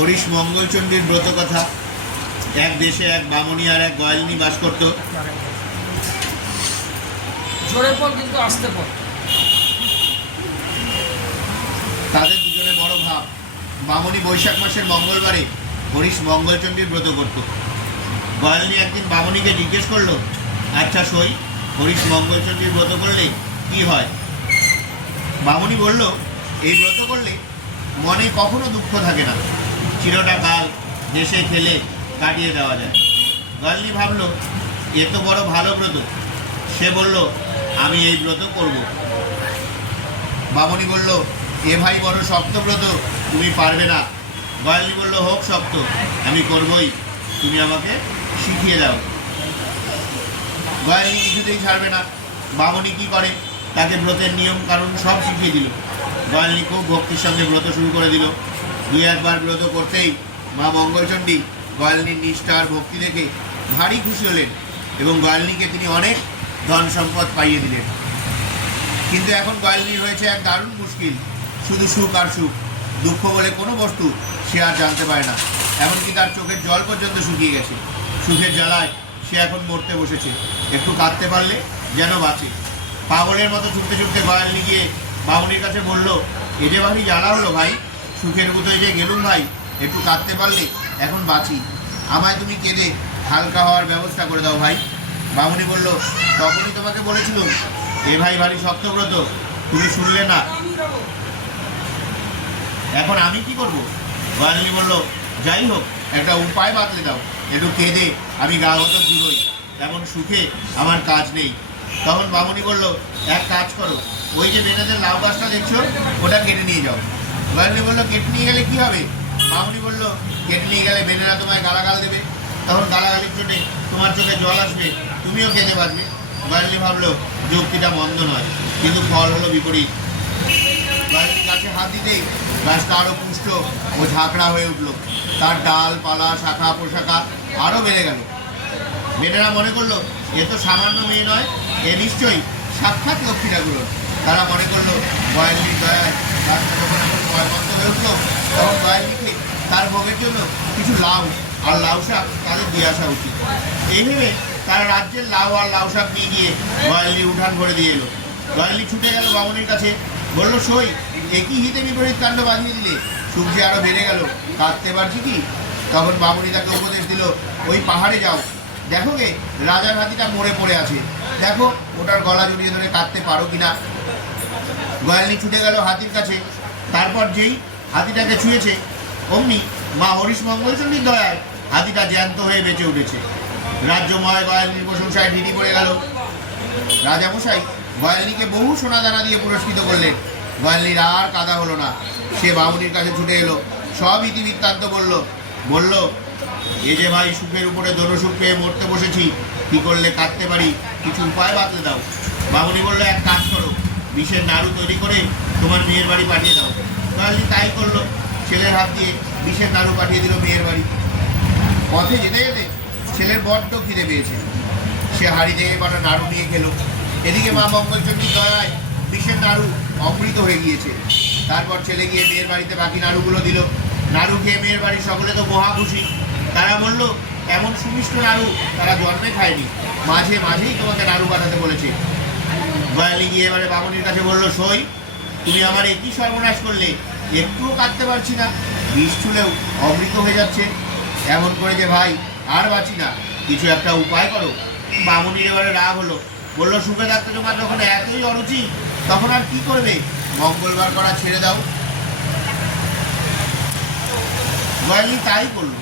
হরিশ মঙ্গলচণ্ডীর ব্রত কথা। এক দেশে এক বামুনি আর এক গয়ালিনী বাস করত। জোরে পড় কিন্তু আসতে পড়। তাদের দুজনে বড় ভাব। বামুনি বৈশাখ মাসের মঙ্গলবারে হরিশ মঙ্গলচণ্ডীর ব্রত করত। গয়ালিনী একদিন বামুনিকে জিজ্ঞেস করলো, আচ্ছা সই, হরিশ মঙ্গলচণ্ডীর ব্রত করলে কি হয়? বামুনি বলল, এই ব্রত করলে মনে কখনো দুঃখ থাকে না, চিরটা কাল দেশে খেলে কাটিয়ে দেওয়া যায়। গয়ালিনী ভাবলো, এ তো বড় ভালো ব্রত। সে বলল, আমি এই ব্রত করব। বামুনি বলল, এ ভাই বড় শক্ত ব্রত, তুমি পারবে না। গয়ালিনী বলল, হোক শক্ত, আমি করবই, তুমি আমাকে শিখিয়ে দাও। গয়ালিনী কিছুতেই ছাড়বে না। বামুনি কি করে, তাকে ব্রতের নিয়ম কানুন সব শিখিয়ে দিল। গয়ালিনী খুব ভক্তির সঙ্গে ব্রত শুরু করে দিল। দুই একবার ব্রত করতেই মা মঙ্গলচণ্ডী গয়ালিনীর নিষ্ঠা আর ভক্তি দেখে ভারী খুশি হলেন এবং গয়ালিনীকে তিনি অনেক ধন সম্পদ পাইয়ে দিলেন। কিন্তু এখন গয়ালিনীর হয়েছে এক দারুণ মুশকিল। শুধু সুখ আর সুখ, দুঃখ বলে কোনো বস্তু সে আর জানতে পারে না। এমনকি তার চোখের জল পর্যন্ত শুকিয়ে গেছে। সুখের জ্বালায় সে এখন মরতে বসেছে। একটু কাঁদতে পারলে যেন বাঁচে। পাগলের মতো ছুটতে ছুটতে গয়ালিনী গিয়ে বামুনির কাছে বলল, এ যে ভারী জ্বালা হলো ভাই, সুখের মতোই যে গেলুম ভাই, একটু কাঁদতে পারলে এখন বাঁচি, আমায় তুমি কেঁদে হালকা হওয়ার ব্যবস্থা করে দাও ভাই। বামুনি বলল, তখনই তোমাকে বলেছিলুম এ ভাই ভারী শক্তব্রত, তুমি শুনলে না, এখন আমি কি করব? গয়ালিনী বলল, যাই হোক, একটা উপায় বাতলে দাও, একটু কেঁদে আমি গাগত জুড়োই, এমন সুখে আমার কাজ নেই। তখন বামুনি বলল, এক কাজ করো, ওই যে বেনাদের লাউ গাছটা দেখছো, ওটা কেটে নিয়ে যাও। গয়ালিনী বলল, কেটে নিয়ে গেলে কি হবে? বামুনি বলল, কেটে নিয়ে গেলে বেনেরা তোমায় গালাগাল দেবে, তখন গালাগালির জন্যে তোমার চোখে জল আসবে, তুমিও কেঁদে বাঁচবে। গয়ালিনী ভাবলো যুক্তিটা মন্দ নয়, কিন্তু ফল হলো বিপরীত। গয়ালিনী গাছে হাত দিতেই গাছটা আরও পুষ্ট ও ঝাঁকড়া হয়ে উঠল। তার ডাল পালা শাখা পোশাখা আরও বেড়ে গেল। মেয়েরা মনে করলো, এ তো সামান্য মেয়ে নয়, এ নিশ্চয়ই সাক্ষাৎ লক্ষ্মী ঠাকুর। তারা মনে করলো গয়ালিনীর দয়ায় গাছটা যখন এখন ভয়বন্ত হয়ে উঠল, তখন গয়ালিনীকে তার ভোগের জন্য কিছু লাউ আর লাউ শাক তাদের দিয়ে আসা উচিত। এই ভেবে তারা রাজ্যের লাউ আর লাউ শাক নিয়ে গিয়ে গয়ালিনী উঠান ভরে দিয়ে এলো। গয়ালিনী ছুটে গেল বামুনির কাছে, বলল, সই, একই হিতে বিপরীত কাণ্ড বাঁধিয়ে দিলে, সুখ যে আরও বেড়ে গেল, কাঁদতে পারছি কি? তখন বামুনি তাকে উপদেশ দিল, ওই পাহাড়ে যাও, দেখো গে রাজার হাতিটা মরে পড়ে আছে, দেখো ওটার গলা জড়িয়ে ধরে কাঁদতে পারো কিনা। গয়ালিনী ছুটে গেল হাতির কাছে। তারপর যেই হাতিটাকে ছুঁয়েছে, অমনি মা হরিশ মঙ্গলচণ্ডীর দয়ায় হাতিটা জ্যান্ত হয়ে বেঁচে উঠেছে। রাজ্যময় গয়ালিনীর প্রশংসায় ঢিড়ি পড়ে গেল। রাজামশাই গয়ালিনীকে বহু সোনাদানা দিয়ে পুরস্কৃত করলেন। গয়ালিনীর আর কাদা হলো না। সে বামুনির কাছে ছুটে এলো, সব ইতিবৃত্তান্ত বলল, এ যে ভাই সুখের উপরে ধনসুখ পেয়ে মরতে বসেছি, কি করলে কাটতে পারি, কিছু উপায় বাতলে দাও। বামুনি বলল, এক কাজ করো, বিষের নাড়ু তৈরি করে তোমার মেয়ের বাড়ি পাঠিয়ে দাও। গয়ালিনী তাই করলো। ছেলের হাত দিয়ে বিষের নাড়ু পাঠিয়ে দিল মেয়ের বাড়ি। পথে যেতে যেতে ছেলের বড্ড খিদে পেয়েছে। সে হাঁড়ি থেকে কটা নাড়ু নিয়ে খেলো। এদিকে মা মঙ্গলচণ্ডীর দয়ায় বিষের নাড়ু অমৃত হয়ে গিয়েছে। তারপর ছেলে গিয়ে মেয়ের বাড়িতে বাকি নাড়ুগুলো দিল। নাড়ু খেয়ে মেয়ের বাড়ির সকলে তো মহা খুশি। তারা বলল, এমন সুমিষ্ট নাড়ু তারা জন্মে খায়নি, মাঝে মাঝেই তোমাকে নাড়ু পাঠাতে বলেছে। গয়ালিনী গিয়ে এবারে বামুনির কাছে বলল, সই, তুমি আমার একই সর্বনাশ করলে, একটুও কাটতে পারছি না, বিষ ছুলেও অমৃত হয়ে যাচ্ছে, এমন করে যে ভাই আর বাঁচি না, কিছু একটা উপায় করো। বামুনির এবারে রাগ হলো, বলল, সুখে থাকতে তোমার যখন এতই অরুচি, তখন আর কি করবে, মঙ্গলবার করা ছেড়ে দাও। গয়ালিনী তাই করল।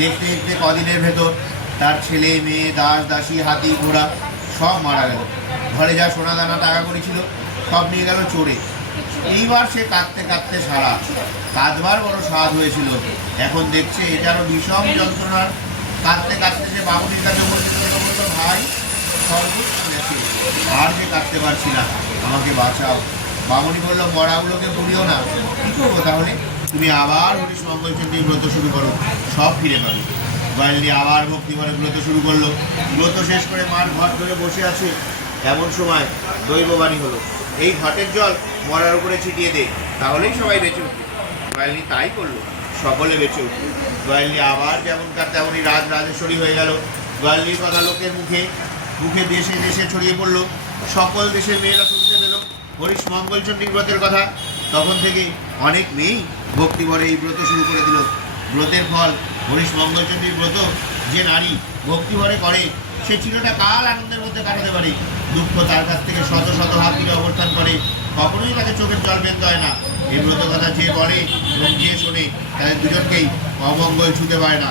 দেখতে দেখতে কদিনের ভেতর তার ছেলে মেয়ে দাস দাসী হাতি ঘোড়া সব মারা গেল। ঘরে যা সোনা দানা টাকা করেছিল সব নিয়ে গেল চোরে। এইবার সে কাঁদতে কাঁদতে সারা। কাঁদবার বড় স্বাদ হয়েছিল, এখন দেখছে এটারও ভীষণ যন্ত্রণার। কাঁদতে কাঁদতে সে বামুনির কাছে বলছিল, ভাই সর্বোচ্চ গেছে, আর যে কাঁদতে পারছি না, আমাকে বাঁচাও। বামুনি বলল, মরাগুলোকে পুড়িও না, কী করবো তাহলে? তুমি আবার হরিশ মঙ্গলচণ্ডীর ব্রত শুরু করো, সব ফিরে পাবে। গয়ালিনী আবার ভক্তি ভরে ব্রত শুরু করলো। ব্রত শেষ করে মার ঘট ধরে বসে আছে, এমন সময় দৈববাণী হলো, এই ঘটের জল মরার উপরে ছিটিয়ে দে, তাহলেই সবাই বেঁচে উঠবে। গয়ালিনী তাই করলো। সকলে বেঁচে উঠল। গোয়ালিনী আবার যেমনকার তেমনই রাজরাজেশ্বরী হয়ে গেল। গোয়ালিনীর কথা লোকের মুখে মুখে দেশে দেশে ছড়িয়ে পড়ল। সকল দেশের মেয়েরা শুনতে পেল হরিশ মঙ্গলচণ্ডীর ব্রতের কথা। তখন থেকে অনেক মেয়েই ভক্তিভরে এই ব্রত শুরু করে দিল। ব্রতের ফল হরিশ মঙ্গলচণ্ডীর ব্রত যে নারী ভক্তিভরে করে সে চিরটা কাল আনন্দের মধ্যে কাটাতে পারে। দুঃখ তার কাছ থেকে শত শত হাত দিয়ে অবস্থান করে, কখনোই তাকে চোখের জল বেঁধতে হয় না। এই ব্রত কথা যে বলে এবং যে শোনে তাদের দুজনকেই অমঙ্গল ছুতে পারে না।